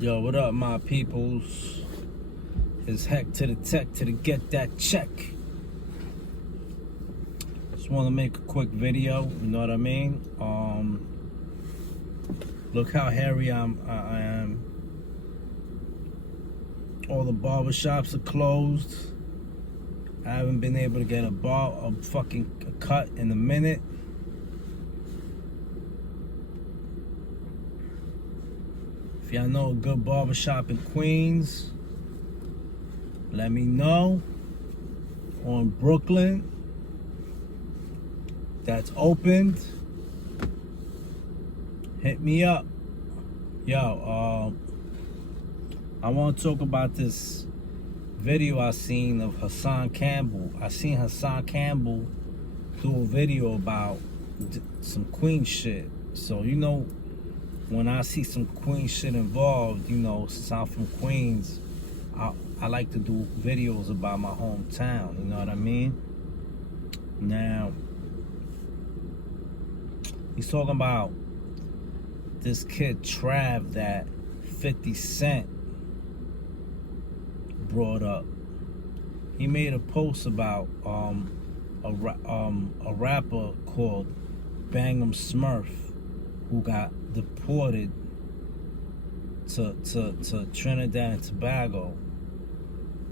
Yo, what up, my peoples? It's heck to the tech to the get that check. Just want to make a quick video, you know what I mean? Look how hairy I am. All the barbershops are closed. I haven't been able to get a fucking cut in a minute. If y'all know a good barbershop in Queens, let me know. On Brooklyn, that's opened, hit me up. Yo, I want to talk about this video I seen of Hassan Campbell. I seen Hassan Campbell do a video about some Queen shit. So, you know, when I see some Queen shit involved, you know, since I'm from Queens, I like to do videos about my hometown, you know what I mean? Now, he's talking about this kid Trav that 50 Cent brought up. He made a post about a rapper called Bang'em Smurf who got deported to Trinidad and Tobago.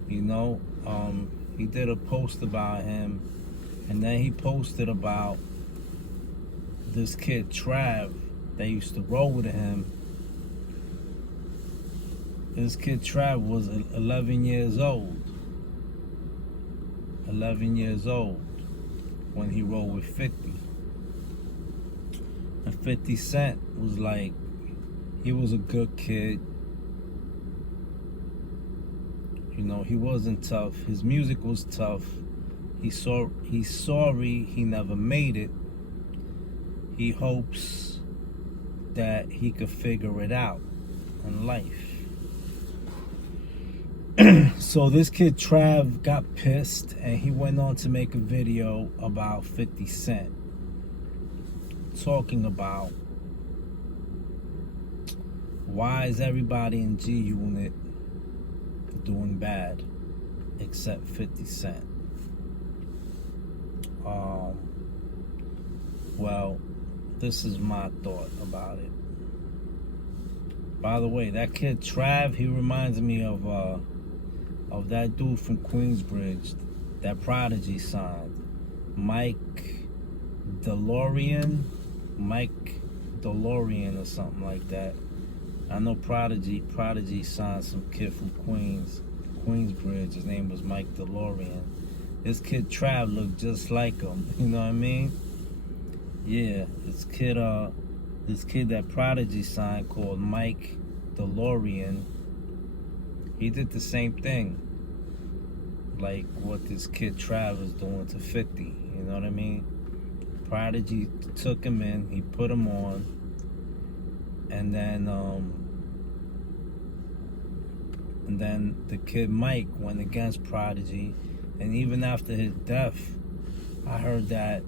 You know, he did a post about him, and then he posted about this kid Trav that used to roll with him. This kid Trav was 11 years old. 11 years old when he rolled with 50. And 50 Cent was like, he was a good kid. You know, he wasn't tough. His music was tough. He's sorry he never made it. He hopes that he could figure it out in life. So this kid Trav got pissed and he went on to make a video about 50 Cent. Talking about why is everybody in G Unit doing bad except 50 Cent. Well, this is my thought about it. By the way, that kid Trav, he reminds me of that dude from Queensbridge, that Prodigy signed, Mike DeLorean or something like that. I know Prodigy signed some kid from Queensbridge. His name was Mike DeLorean. This kid Trav looked just like him. You know what I mean? Yeah, this kid that Prodigy signed called Mike DeLorean, he did the same thing, like what this kid Trav is doing to 50. You know what I mean? Prodigy took him in, he put him on, and then the kid Mike went against Prodigy, and even after his death, I heard that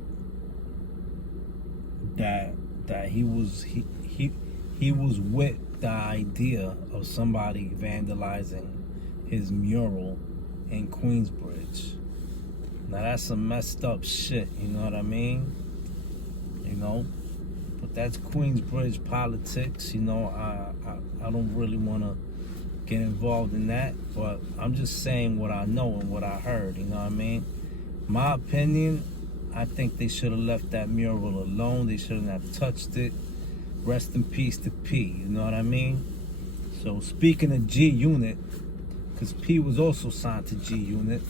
he was with the idea of somebody vandalizing his mural in Queensbridge. Now that's some messed up shit, you know what I mean? You know, but that's Queensbridge politics. You know, I don't really want to get involved in that, but I'm just saying what I know and what I heard. You know what I mean? My opinion, I think they should have left that mural alone. They shouldn't have touched it. Rest in peace to P. You know what I mean? So speaking of G Unit, because P was also signed to G Unit.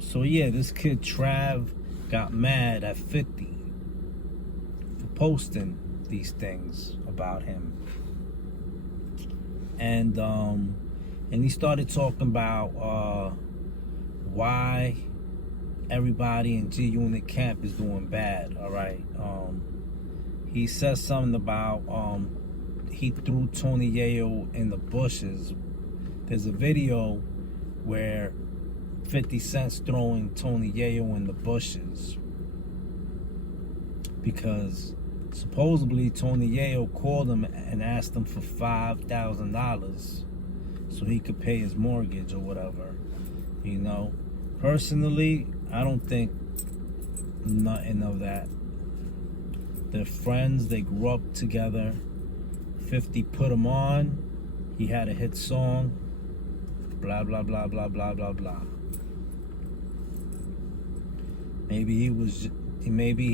So yeah, this kid Trav got mad at 50 for posting these things about him. And he started talking about why everybody in G Unit camp is doing bad, all right? He says something about he threw Tony Yayo in the bushes. There's a video where 50 Cent's throwing Tony Yayo in the bushes because Supposedly, Tony Yayo called him and asked him for $5,000 so he could pay his mortgage or whatever. You know, personally, I don't think nothing of that. They're friends. They grew up together. 50 put him on. He had a hit song. Blah, blah, blah, blah, blah, blah, blah. Maybe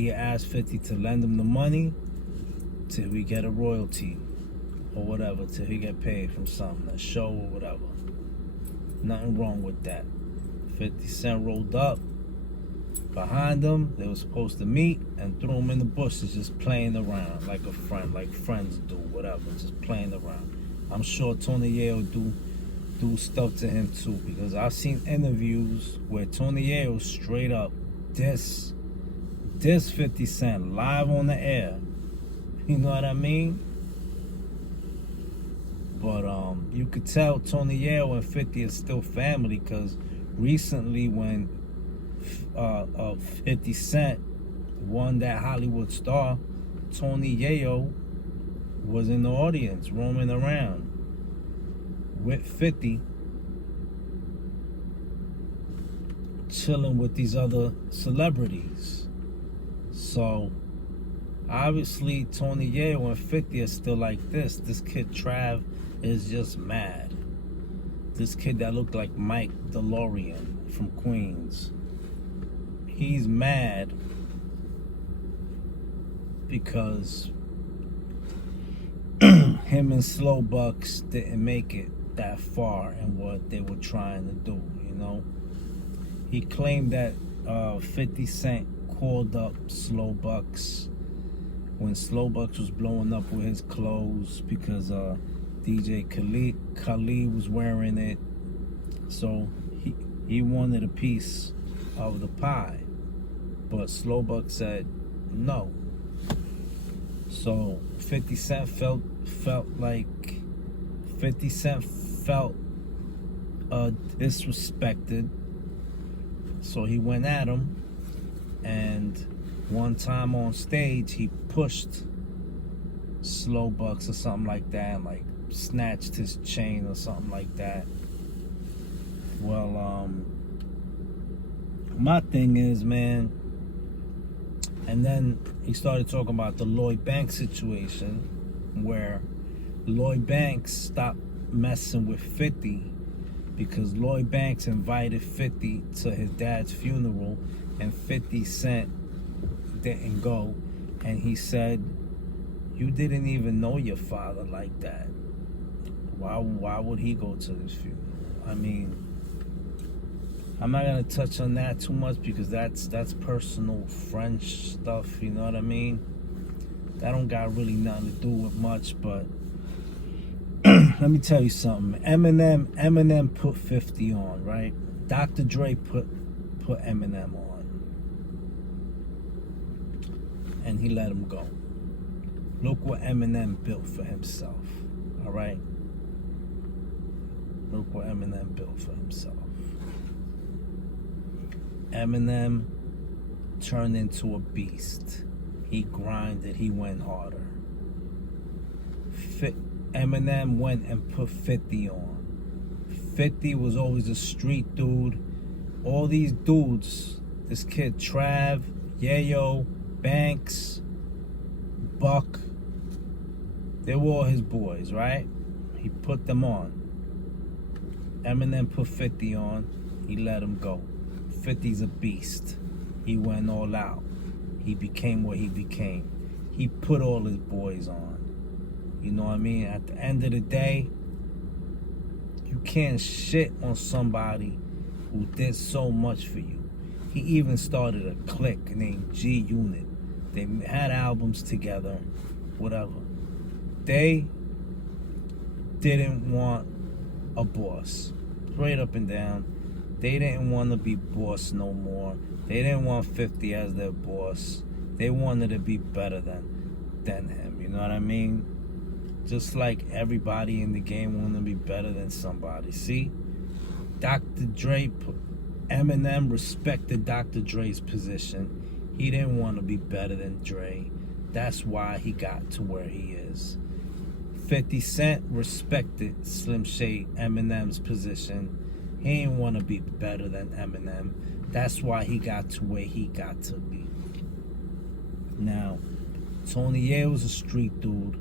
he asked 50 to lend him the money till we get a royalty or whatever, till he get paid from something, a show or whatever. Nothing wrong with that. 50 Cent rolled up behind him. They were supposed to meet and threw him in the bushes, just playing around like a friend, like friends do, whatever, just playing around. I'm sure Tony Yayo do stuff to him too, because I've seen interviews where Tony Yayo straight up diss 50 Cent live on the air. You know what I mean? But you could tell Tony Yayo and 50 is still family, because recently when 50 Cent won that Hollywood Star, Tony Yayo was in the audience roaming around with 50, chilling with these other celebrities. So obviously Tony Yayo and 50 are still like this. This kid Trav is just mad. This kid that looked like Mike DeLorean from Queens, he's mad because him and Slow Bucks didn't make it that far in what they were trying to do, you know. He claimed that 50 Cent called up Slow Bucks when Slow Bucks was blowing up with his clothes because DJ Khalid was wearing it. So he wanted a piece of the pie, but Slow Bucks said no. So 50 Cent felt like 50 Cent felt disrespected. So he went at him, and one time on stage he pushed Slow Bucks or something like that, and like snatched his chain or something like that. Well, my thing is, man, and then he started talking about the Lloyd Banks situation, where Lloyd Banks stopped messing with 50 because Lloyd Banks invited 50 to his dad's funeral, and 50 Cent didn't go, and he said, "You didn't even know your father like that. Why would he go to this funeral?" I mean, I'm not gonna touch on that too much because that's personal French stuff, you know what I mean? That don't got really nothing to do with much, but let me tell you something. Eminem put 50 on, right? Dr. Dre put Eminem on, and he let him go. Look what Eminem built for himself, all right? Look what Eminem built for himself. Eminem turned into a beast. He grinded, he went harder. Eminem went and put 50 on. 50 was always a street dude. All these dudes, this kid Trav, Yayo, Banks, Buck, they were all his boys, right? He put them on. Eminem put 50 on, he let him go. 50's a beast. He went all out. He became what he became. He put all his boys on. You know what I mean? At the end of the day, you can't shit on somebody who did so much for you. He even started a clique named G Unit. They had albums together, whatever. They didn't want a boss. Straight up and down. They didn't want to be boss no more. They didn't want 50 as their boss. They wanted to be better than him. You know what I mean? Just like everybody in the game wanted to be better than somebody. See? Dr. Dre, Eminem respected Dr. Dre's position. He didn't want to be better than Dre. That's why he got to where he is. 50 Cent respected Slim Shady, Eminem's position. He didn't want to be better than Eminem. That's why he got to where he got to be. Now, Tony Yayo's a street dude.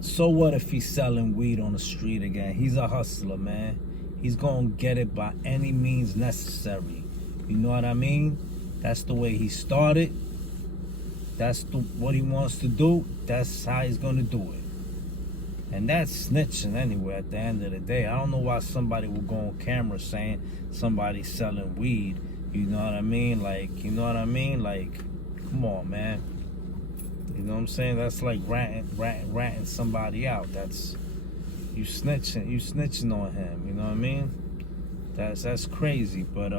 So what if he's selling weed on the street again? He's a hustler, man. He's gonna get it by any means necessary. You know what I mean? That's the way he started. That's what he wants to do. That's how he's gonna do it. And that's snitching anyway at the end of the day. I don't know why somebody would go on camera saying somebody's selling weed. You know what I mean? Like, you know what I mean? Like, come on, man. You know what I'm saying? That's like ratting somebody out. That's you snitching on him. You know what I mean? That's crazy. But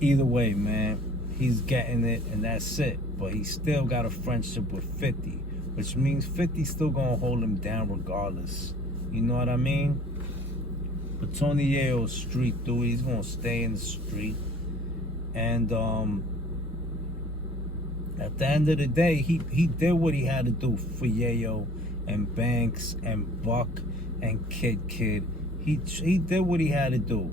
either way, man, he's getting it, and that's it. But he still got a friendship with 50, which means 50's still gonna hold him down regardless. You know what I mean? But Tony Yayo's street dude. He's gonna stay in the street, and at the end of the day, he did what he had to do for Yayo and Banks and Buck and Kid. He did what he had to do.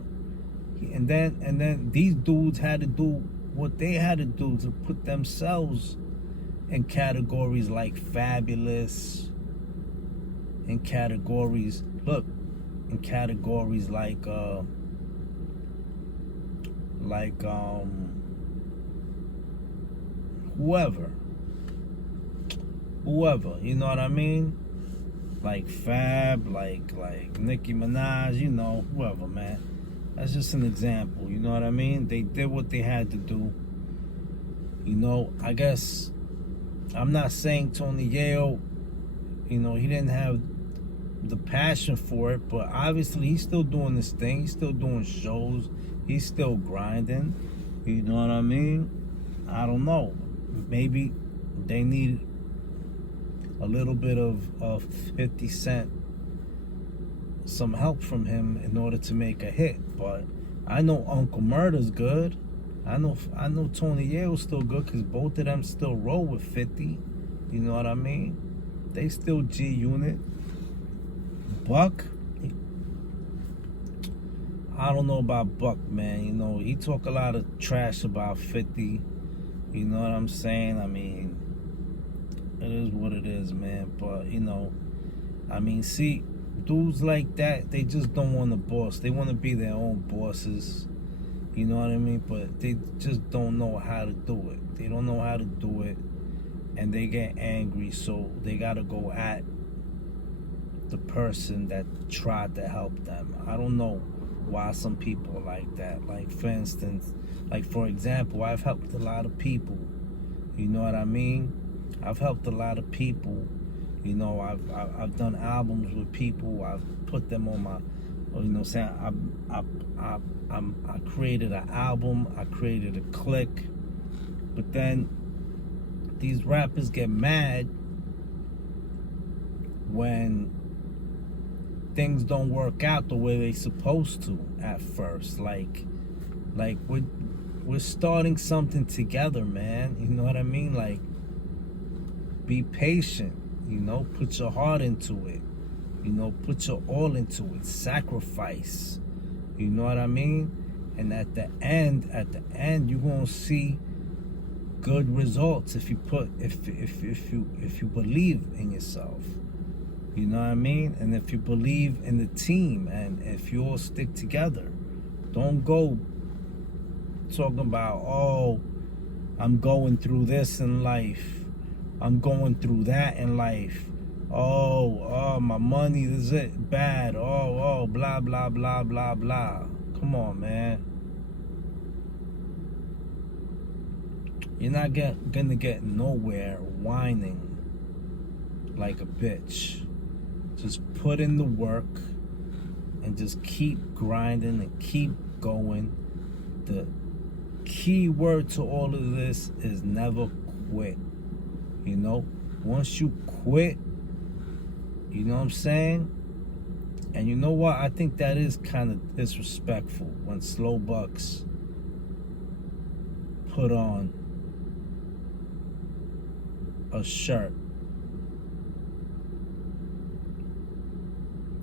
And then these dudes had to do what they had to do to put themselves in categories like fabulous, in categories like whoever, you know what I mean? Like Fab, like Nicki Minaj, you know, whoever, man. That's just an example, you know what I mean? They did what they had to do. You know, I guess I'm not saying Tony Yayo, you know, he didn't have the passion for it, but obviously he's still doing this thing. He's still doing shows. He's still grinding. You know what I mean? I don't know. Maybe they need a little bit of 50 Cent, some help from him in order to make a hit. But I know Uncle Murder's good. I know Tony Yayo's still good because both of them still roll with 50. You know what I mean? They still G Unit. Buck, I don't know about Buck, man. You know, he talk a lot of trash about 50. You know what I'm saying? I mean, it is what it is, man. But, you know, I mean, see, dudes like that, they just don't want to boss. They want to be their own bosses. You know what I mean? But they just don't know how to do it. They don't know how to do it. And they get angry, so they got to go at the person that tried to help them. I don't know why some people are like that. Like, for instance, like, for example, I've helped a lot of people. You know what I mean? I've helped a lot of people. You know, I've done albums with people. I've put them on my, you know, saying I created an album. I created a clique. But then these rappers get mad when things don't work out the way they supposed to at first. Like we're starting something together, man. You know what I mean? Like, be patient. You know, put your heart into it. You know, put your all into it. Sacrifice. You know what I mean? And at the end, you're gonna see good results if you believe in yourself. You know what I mean? And if you believe in the team, and if you all stick together. Don't go talking about, oh, I'm going through this in life. I'm going through that in life. Oh, my money is it bad. Oh, blah, blah, blah, blah, blah. Come on, man. You're not gonna get nowhere whining like a bitch. Just put in the work and just keep grinding and keep going. The key word to all of this is never quit. You know, once you quit, you know what I'm saying? And you know what? I think that is kind of disrespectful when Slow Bucks put on a shirt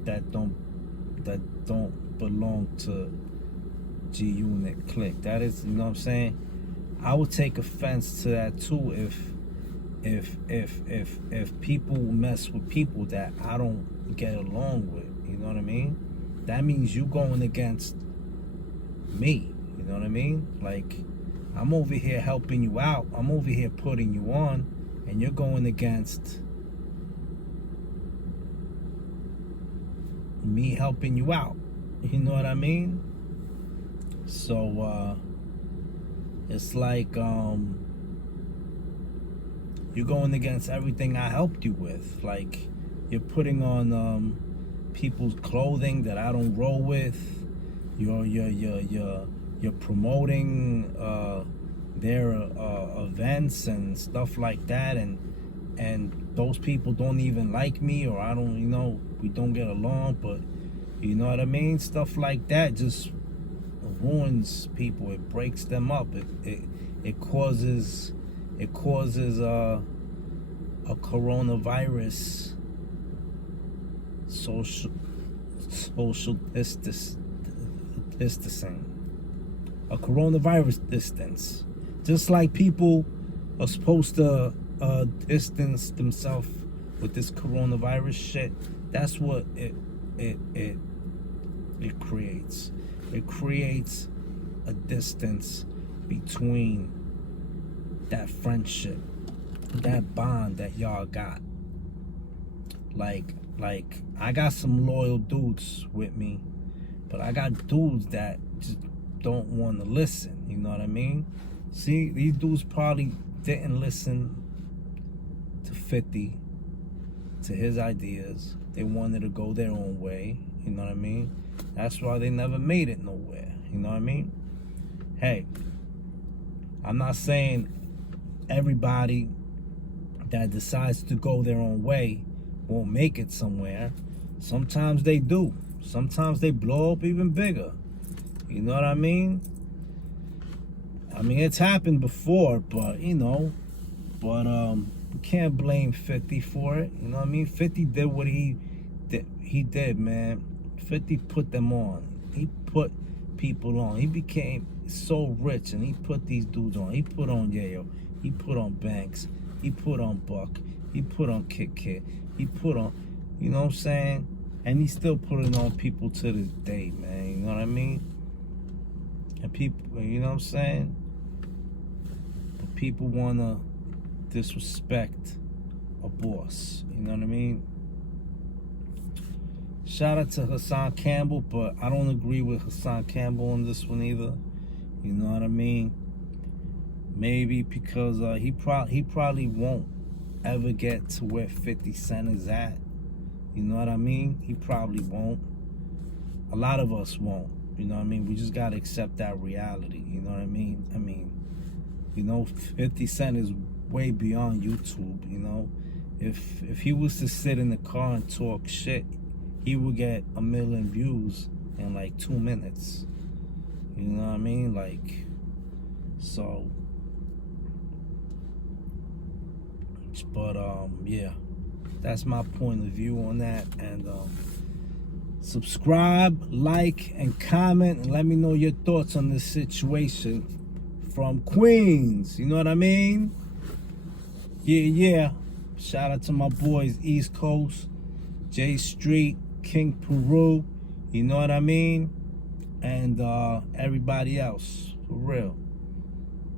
that don't belong to G Unit clique. That is, you know what I'm saying? I would take offense to that too if people mess with people that I don't get along with. You know what I mean? That means you going against me. You know what I mean? Like, I'm over here helping you out. I'm over here putting you on, and you're going against me helping you out. You know what I mean? So it's like you're going against everything I helped you with. Like, you're putting on people's clothing that I don't roll with. You're promoting their events and stuff like that, and those people don't even like me, or I don't, you know, we don't get along. But you know what I mean? Stuff like that just ruins people. It breaks them up. It causes a coronavirus social distancing. A coronavirus distance. Just like people are supposed to distance themselves with this coronavirus shit. That's what it creates. It creates a distance between that friendship, that bond that y'all got. Like I got some loyal dudes with me, but I got dudes that just don't want to listen. You know what I mean? See, these dudes probably didn't listen to 50, to his ideas. They wanted to go their own way. You know what I mean? That's why they never made it nowhere. You know what I mean? Hey, I'm not saying everybody that decides to go their own way won't make it somewhere. Sometimes they do. Sometimes they blow up even bigger. You know what I mean? I mean, it's happened before, but you know, you can't blame 50 for it. You know what I mean? 50 did what he did, man. 50 put them on. He put people on. He became so rich, and he put these dudes on. He put on Yayo. He put on Banks. He put on Buck. He put on Kit Kit. He put on, you know what I'm saying? And he's still putting on people to this day, man. You know what I mean? And people, you know what I'm saying? But people want to disrespect a boss. You know what I mean? Shout out to Hassan Campbell, but I don't agree with Hassan Campbell on this one either. You know what I mean? Maybe because he probably won't ever get to where 50 Cent is at. You know what I mean? He probably won't. A lot of us won't. You know what I mean? We just gotta accept that reality. You know what I mean? I mean, you know, 50 Cent is way beyond YouTube. You know, if he was to sit in the car and talk shit, he would get 1 million views in like 2 minutes. You know what I mean? Like, so. But yeah, that's my point of view on that. And subscribe, like, and comment, and let me know your thoughts on this situation from Queens. You know what I mean? Yeah. Shout out to my boys East Coast, J Street, King Peru. You know what I mean? And everybody else, for real.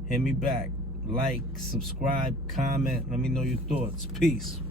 Hit me back. Like, subscribe, comment. Let me know your thoughts. Peace.